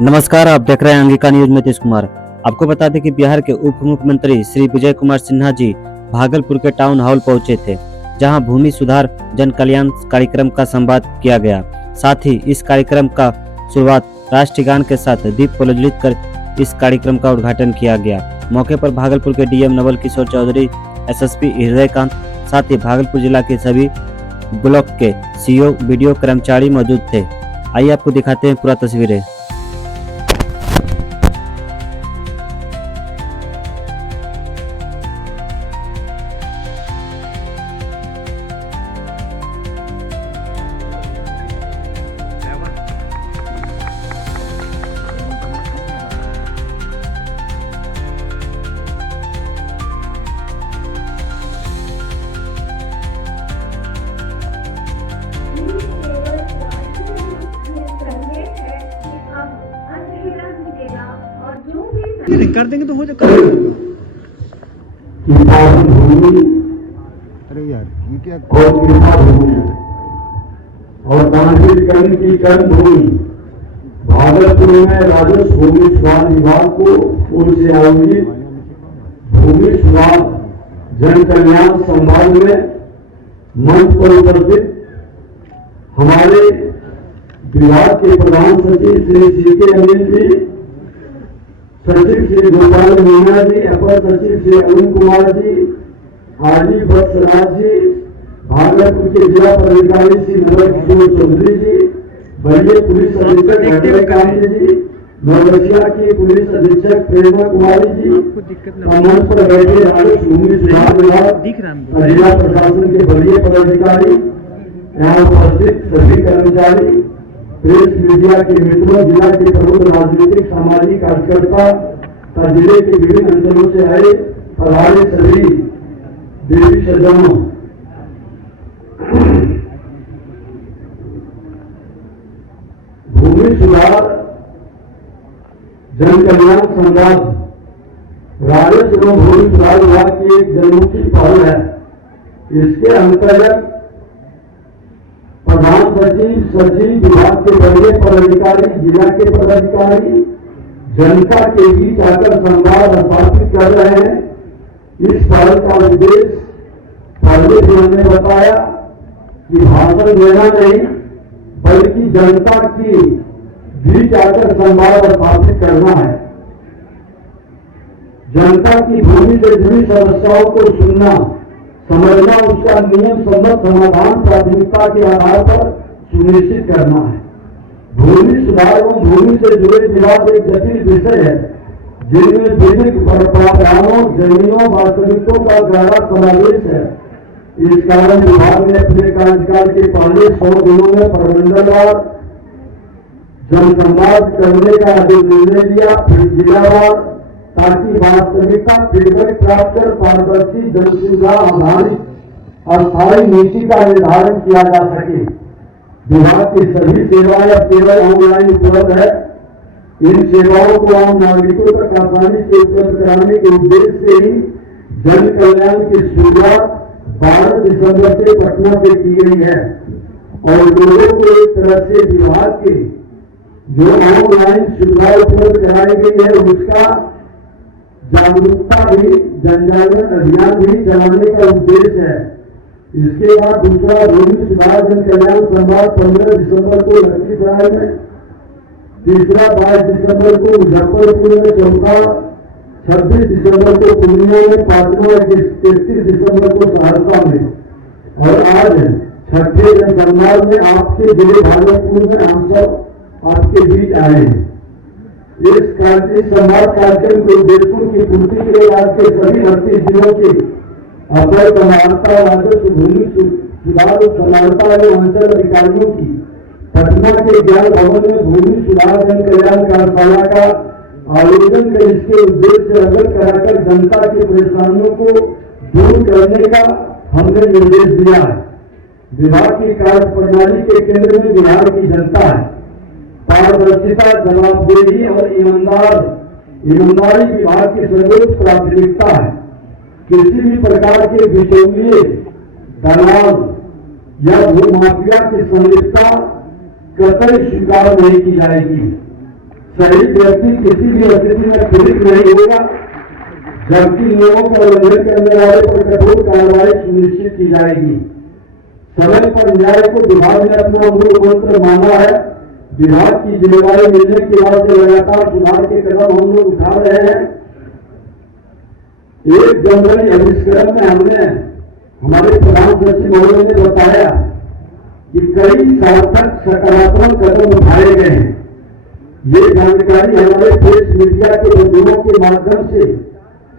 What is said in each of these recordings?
नमस्कार, आप देख रहे हैं अंगिका न्यूज में नीतीश कुमार। आपको बता दें कि बिहार के उप मुख्यमंत्री श्री विजय कुमार सिन्हा जी भागलपुर के टाउन हॉल पहुंचे थे, जहां भूमि सुधार जन कल्याण कार्यक्रम का संवाद किया गया। साथ ही इस कार्यक्रम का शुरुआत राष्ट्रीय गान के साथ दीप प्रज्वलित कर इस कार्यक्रम का उद्घाटन किया गया। मौके पर भागलपुर के डीएम नवल किशोर चौधरी, एसएसपी हृदयकांत, साथ ही भागलपुर जिला के सभी ब्लॉक के सीओ, बीडीओ कर्मचारी मौजूद थे। आइए आपको दिखाते हैं पूरा तस्वीरें। कर देंगे तो हो जाएगा। अरे यार ये क्या और दानवीर की कर्म भूमि भागलपुर में राजस्व भूमि सुधार विभाग को पूर्व से आयोजित भूमि सुधार जन कल्याण संभाग में मंच पर उपस्थित हमारे विभाग के प्रधान सचिव श्री सीके अनिल जी, सचिव श्री गोपाल मीना जी, अपर सचिव श्री अरुण कुमार जी, आजी बत्सराज जी, भागलपुर के जिला पदाधिकारी श्री नवल किशोर चौधरी जी, वरीय पुलिस अधीक्षक हृदयकांत जी, नवरसिया की पुलिस अधीक्षक प्रेमा कुमारी जी, मंच पर बैठे राजस्व भूमि सुधार विभाग जिला प्रशासन के वरीय पदाधिकारी, यहाँ उपस्थित सभी कर्मचारी, प्रेस मीडिया के मित्रों, जिला के प्रमुख राजनीतिक सामाजिक कार्यकर्ता तथा जिले के विभिन्न अंचलों से आए पधारे सभी देवी सज्जनों, भूमि सुधार जन कल्याण संवाद राजस्व एवं भूमि सुधार विभाग की एक जनमुखी पहल है। इसके अंतर्गत प्रधान सचिव, विभाग के वरीय पदाधिकारी, जिला के पदाधिकारी जनता के बीच आकर संवाद स्थापित कर रहे हैं। इस पहल का उद्देश्य पहले भी हमने बताया कि भाषण देना नहीं, बल्कि जनता की बीच आकर संवाद स्थापित करना है। जनता की भूमि से जुड़ी समस्याओं को सुनना, समझना, उसका नियम सम्मत समाधान प्राथमिकता के आधार पर सुनिश्चित करना है। भूमि सुधार एवं भूमि से जुड़े विवाद एक जटिल विषय है, जिनमें विभिन्न प्रावधानों, जमीनों, वास्तविकों का गहरा समावेश है। इस कारण विभाग ने अपने कार्यकाल के पहले 100 दिनों में प्रमंडलवार जनसंवाद करने का निर्णय लिया, फिर जिलावार, ताकि वास्तविकता फीडबैक प्राप्त कर पारदर्शी जनसुविधा आधारित अस्थायी नीति का निर्धारण किया जा सके। विभाग की सभी सेवाएं अब केवल ऑनलाइन उपलब्ध है। इन सेवाओं को आम नागरिकों तक आसानी से उपलब्ध कराने के उद्देश्य से ही जन कल्याण की शुरुआत 12 दिसंबर से पटना से की गई है और लोगों को एक तरह से विभाग के जो ऑनलाइन सुविधा उपलब्ध कराई गई है उसका जागरूकता भी, जनजागरण अभियान भी चलाने का उद्देश्य है। इसके बाद दूसरा भूमि सुधार जन कल्याण संवाद 15 दिसंबर को लखीसराय में, तीसरा 22 दिसंबर को मुजफ्फरपुर में, चौथा 26 दिसंबर को पूर्णिया में, पांचवा 31 दिसंबर को सहरसा में और आज छठे जनसंवाद में आपके जिले भागलपुर में हम सब आपके बीच आए हैं। इस क्रांति संवाद कार्यक्रम के उद्देश्यों की पूर्ति के लिए आज के सभी 38 जिलों के अपर समाहर्ता, राजस्व भूमि सुधार समाहर्ता एवं अंचल अधिकारियों की पटना के ज्ञान भवन में भूमि सुधार जन कल्याण कार्यशाला का आयोजन कर इसके उद्देश्य से अवगत कराकर जनता की परेशानियों को दूर करने का हमने निर्देश दिया है। विभाग की कार्य प्रणाली के केंद्र में बिहार की जनता है। पारदर्शिता, जवाबदेही और ईमानदारी विभाग की सर्वोच्च प्राथमिकता है। किसी भी प्रकार के बिचौलिए, दलाल या भूमाफिया की संलिप्तता कतई स्वीकार नहीं की जाएगी। सही व्यक्ति किसी भी स्थिति में पीड़ित नहीं होगा, जबकि नियमों का उल्लंघन करने वाले पर कठोर कार्रवाई सुनिश्चित की जाएगी। समय पर न्याय को विभाग ने अपना मूल मंत्र माना है। विभाग की जिम्मेदारी मिलने के बाद से लगातार सुधार के कदम हम लोग उठा रहे हैं। 1 जनवरी अभिष्करण में हमने हमारे प्रधान सचिव महोदय ने बताया कि कई सार्थक सकारात्मक कदम उठाए गए हैं। ये जानकारी हमारे प्रेस मीडिया के बंधुओं के माध्यम से,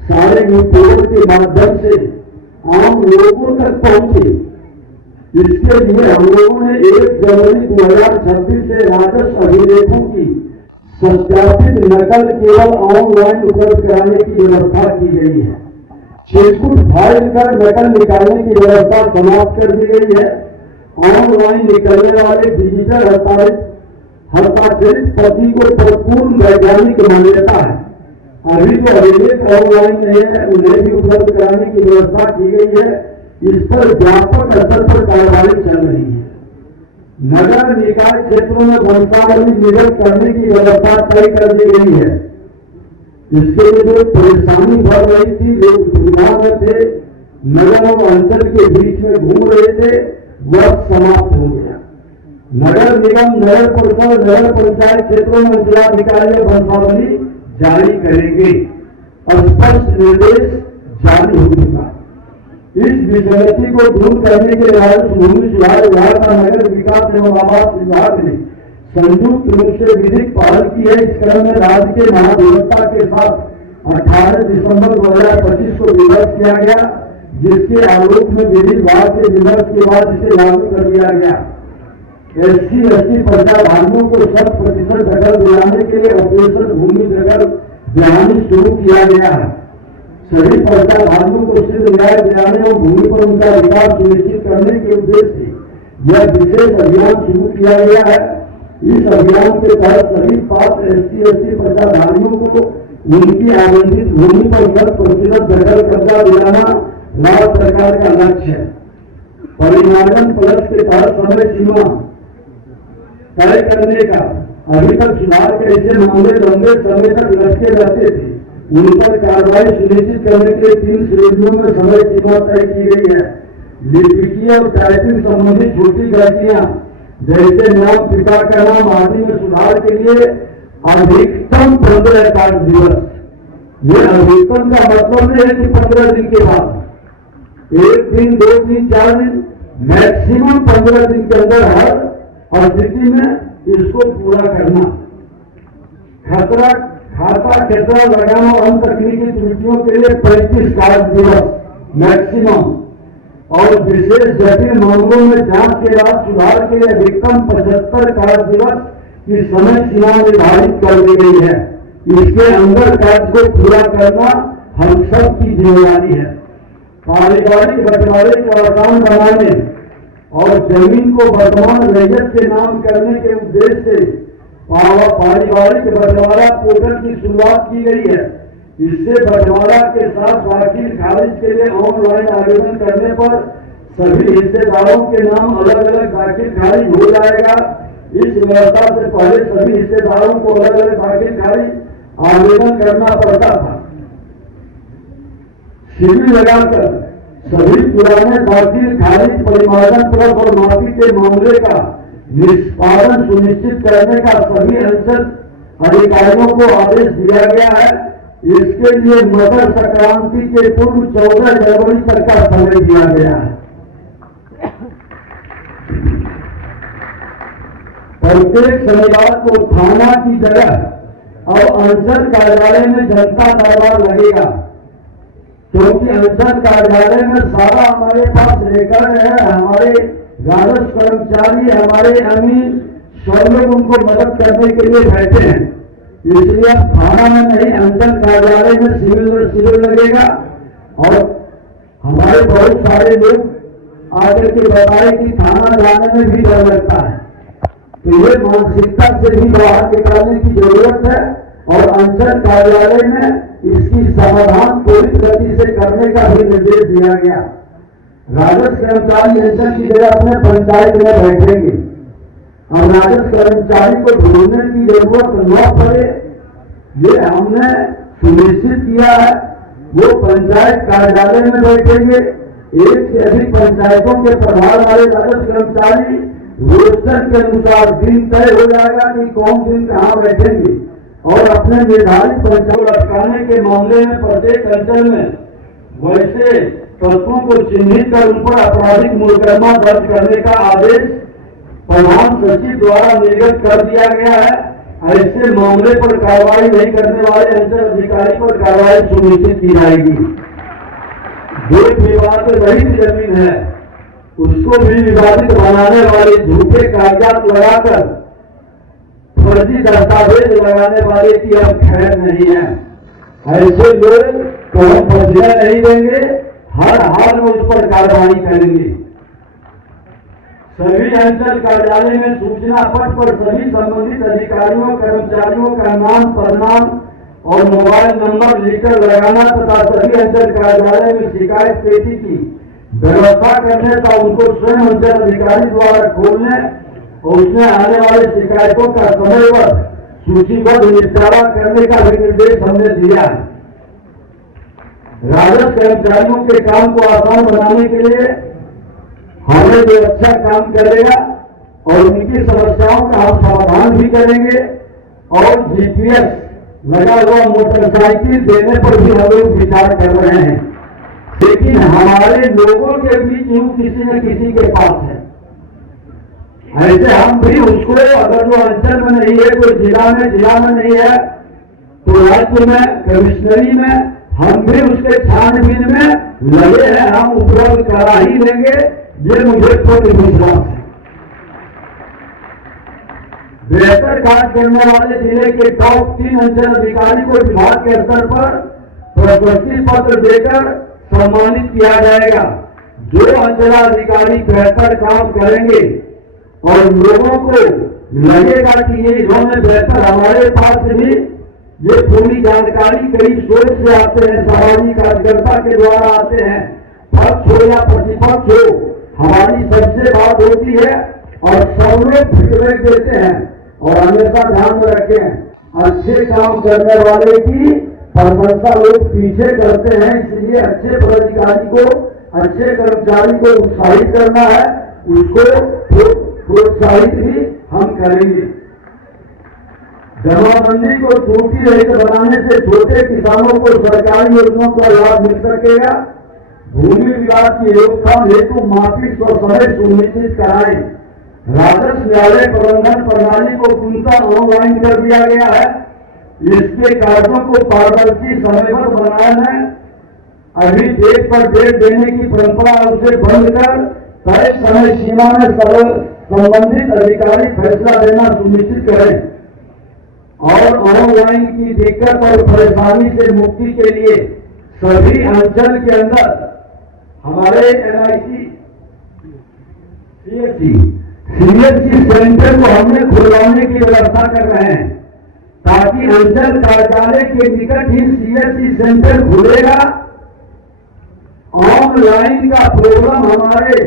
सारे यूट्यूबर के माध्यम से आम लोगों तक पहुंचे। इसके लिए हम लोगों ने 1 जनवरी 2026 से राजस्व अभिलेखों की सत्यापित नकल केवल ऑनलाइन उपलब्ध कराने की व्यवस्था की गई है। छिटपुट फाइल कर नकल निकालने की व्यवस्था समाप्त कर दी गई है। ऑनलाइन निकलने वाले डिजिटल हस्ताक्षरित प्रति को परिपूर्ण वैज्ञानिक मान्यता है। अभी जो अभिलेख ऑनलाइन नहीं है उन्हें भी उपलब्ध कराने की व्यवस्था की गई है। इस पर व्यापक स्तर पर कार्रवाई चल रही है। नगर निकाय क्षेत्रों में वंशावली निर्गत करने की व्यवस्था तय कर दी गई है। इसके लिए जो परेशानी बढ़ रही थी, लोग दुविधा में थे, नगर और अंचल के बीच में घूम रहे थे, वह समाप्त हो गया। नगर निगम, नगर परिषद, नगर पंचायत क्षेत्रों में जिलाधिकारी वंशावली जारी करेंगे। स्पष्ट निर्देश जारी हो चुका। इस विसंगति को दूर करने के लिए भूमि सुधार विभाग का नगर विकास एवं आवास विभाग ने संयुक्त रूप से विधिक पहल की है। इस क्रम में राज्य के महाधिवक्ता के साथ 18 दिसंबर 2025 को विमर्श किया गया, जिसके आलोक में विधि विभाग से विमर्श के बाद इसे लागू कर दिया गया। SC/ST पर्चाधारकों को 100% दखल दिलाने के लिए ऑपरेशन भूमि दखल दिलानी शुरू किया गया है। सभी पर्चाधारकों को सिद्ध न्याय दिलाने और भूमि पर उनका विकास सुनिश्चित करने के उद्देश्य से यह विशेष अभियान शुरू किया गया है। इस अभियान के तहत सभी पात्र SC/ST पर्चाधारकों को उनकी आवंटित भूमि पर 100% दखल कब्जा दिलाना राज्य सरकार का लक्ष्य है। परिमार्जन प्लस के तहत समय सीमा तय करने का, अभी तक सुधार के ऐसे मामले लंबे समय तक लटके रहते थे, उन पर कार्रवाई सुनिश्चित करने के लिए 3 श्रेणियों में समय सीमा तय की गई है। लिपिकीय और टाइपिंग संबंधी छोटी गलतियां जैसे नाम, पिता का नाम आदि में सुधार के लिए अधिकतम 15 कार्य दिवस। ये अधिकतम का मतलब नहीं है कि 15 दिन के बाद 1 दिन, 2 दिन, 4 दिन, मैक्सिमम 15 दिन के अंदर हर स्थिति में इसको पूरा करना। खाता खतरा लगाना और अन्य तकनीकी त्रुटियों के लिए 35 कार्य दिवस मैक्सिमम, और विशेष जटिल मामलों में जांच के बाद सुधार के लिए अधिकतम 75 कार्य दिवस की समय सीमा निर्धारित कर दी गई है। इसके अंदर कार्य को पूरा करना हम सब की जिम्मेदारी है। पारिवारिक बंटवारे को आसान बनाने और जमीन को वर्तमान रैयत के नाम करने के उद्देश्य से पारिवारिक बंटवारा पोर्टल की शुरुआत की गई है। इससे बंटवारा के साथ दाखिल खारिज के लिए ऑनलाइन आवेदन करने पर सभी हिस्सेदारों के नाम अलग अलग दाखिल खारिज हो जाएगा। इस व्यवस्था से पहले सभी हिस्सेदारों को अलग अलग दाखिल खारिज आवेदन करना पड़ता था। शिविर लगाकर सभी पुराने दाखिल खारिज, परिमार्जन प्लस और माफी के मामले का निष्पादन सुनिश्चित करने का सभी अंचल अधिकारियों को आदेश दिया गया है। इसके लिए मकर संक्रांति के पूर्व 14 जनवरी तक का समय दिया गया है। प्रत्येक शनिवार को थाना की जगह और अंचल कार्यालय में जनता दरबार लगेगा, क्योंकि अंचल कार्यालय में सारा हमारे पास रिकॉर्ड है। हमारे राजस्व कर्मचारी, हमारे अमीन, सब लोग उनको मदद करने के लिए बैठे हैं। इसलिए थाना में नहीं, अंचल कार्यालय में शिविर लगेगा। और हमारे बहुत सारे लोग आकर के बताए कि थाना जाने में भी डर लगता है, तो ये मानसिकता से भी बाहर निकालने की जरूरत है। और अंचल कार्यालय में इसकी समाधान त्वरित गति से करने का भी निर्देश दिया गया। राजस्व कर्मचारी अंचल की जगह अपने पंचायत में बैठेंगे। अब राजस्व कर्मचारी को ढूंढने की जरूरत न पड़े, ये हमने सुनिश्चित किया है। वो पंचायत कार्यालय में बैठेंगे। एक से अधिक पंचायतों के प्रभार वाले राजस्व कर्मचारी रोस्टर के अनुसार दिन तय हो जाएगा कि कौन दिन कहाँ बैठेंगे, और अपने निर्धारित पंचायत अटकाने के मामले में प्रत्येक अंचल में वैसे तत्वों को चिन्हित कर उन पर आपराधिक मुकदमा दर्ज करने का आदेश प्रधान सचिव द्वारा निर्गत कर दिया गया है। ऐसे मामले पर कार्रवाई नहीं करने वाले अंचल अधिकारी पर कार्रवाई सुनिश्चित की जाएगी। जो विवाद रहित जमीन है उसको भी विवादित बनाने वाले झूठे कागजात लगाकर फर्जी दस्तावेज लगाने वाले की अब खैर नहीं है। ऐसे लोग को हम फर्जिया नहीं देंगे, हर हाल में उस पर कार्रवाई करेंगे। सभी अंचल कार्यालय में सूचना पट पर सभी संबंधित अधिकारियों कर्मचारियों का नाम, पदनाम और मोबाइल नंबर लिखकर लगाना तथा सभी अंचल कार्यालय में शिकायत पेटी की व्यवस्था करने तथा उनको स्वयं अंचल अधिकारी द्वारा खोलने और उसमें आने वाले शिकायतों का समयबद्ध सूचीबद्ध निपटारा करने का भी निर्देश हमने दिया है। राजस्व कर्मचारियों के काम को आसान बनाने के लिए हमें जो अच्छा काम करेगा और उनकी समस्याओं का हम समाधान भी करेंगे, और जीपीएस लगा हुआ मोटरसाइकिल देने पर भी हम लोग विचार कर रहे हैं। लेकिन हमारे लोगों के बीच यूं किसी न किसी के पास है, ऐसे हम भी उसको अगर जो अंचल में नहीं है, कोई जिला में नहीं है, तो राज्य में कमिश्नरी में हम भी उसके छानबीन में लगे हैं। हम उपलब्ध करा ही लेंगे, ये मुझे पूर्ण विश्वास है। बेहतर कार्य करने वाले जिले के टॉप 3 अंचल अधिकारी को विभाग के स्तर पर प्रशस्ति पत्र देकर सम्मानित किया जाएगा। जो अंचलाधिकारी बेहतर काम करेंगे और लोगों को लगेगा कि ये इन्होंने बेहतर, हमारे पास भी ये पूरी जानकारी कई सोच से आते हैं, सामाजिक कार्यकर्ता के द्वारा आते हैं, पक्ष हो या प्रतिपक्ष हो, हमारी सबसे बात होती है और सब लोग फीडबैक देते हैं। और हमेशा ध्यान में रखें, अच्छे काम करने वाले की प्रशंसा लोग पीछे करते हैं, इसलिए अच्छे पदाधिकारी को, अच्छे कर्मचारी को उत्साहित करना है, उसको प्रोत्साहित भी हम करेंगे। जमाबंदी को त्रुटि रहित बनाने से छोटे किसानों को सरकारी योजनाओं का लाभ मिल सकेगा। भूमि विवाद की रोकथाम हेतु माफी स्वसमय सुनिश्चित कराएं। राजस्व न्यायालय प्रबंधन प्रणाली को पूर्णतः ऑनलाइन कर दिया गया है। इसके कार्यों को पारदर्शी समयबद्ध बनाना है। अभी डेट पर डेट देने की परंपरा उसे बंद कर तय समय सीमा में संबंधित अधिकारी फैसला देना सुनिश्चित करें, और ऑनलाइन की दिक्कत और परेशानी से मुक्ति के लिए सभी अंचल के अंदर हमारे NIC CSC सेंटर को हमने खुलवाने की व्यवस्था कर रहे हैं, ताकि अंचल कार्यालय के निकट ही CSC सेंटर खुलेगा। ऑनलाइन का प्रोग्राम हमारे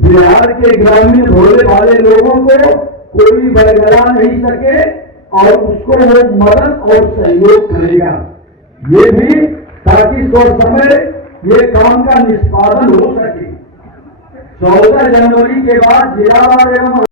बिहार के ग्रामीण भोले भाले लोगों को कोई बरगला नहीं सके और उसको वो मदद और सहयोग करेगा, ये भी ताकि समय ये काम का निष्पादन हो सके। 14 जनवरी के बाद जिलावार एवं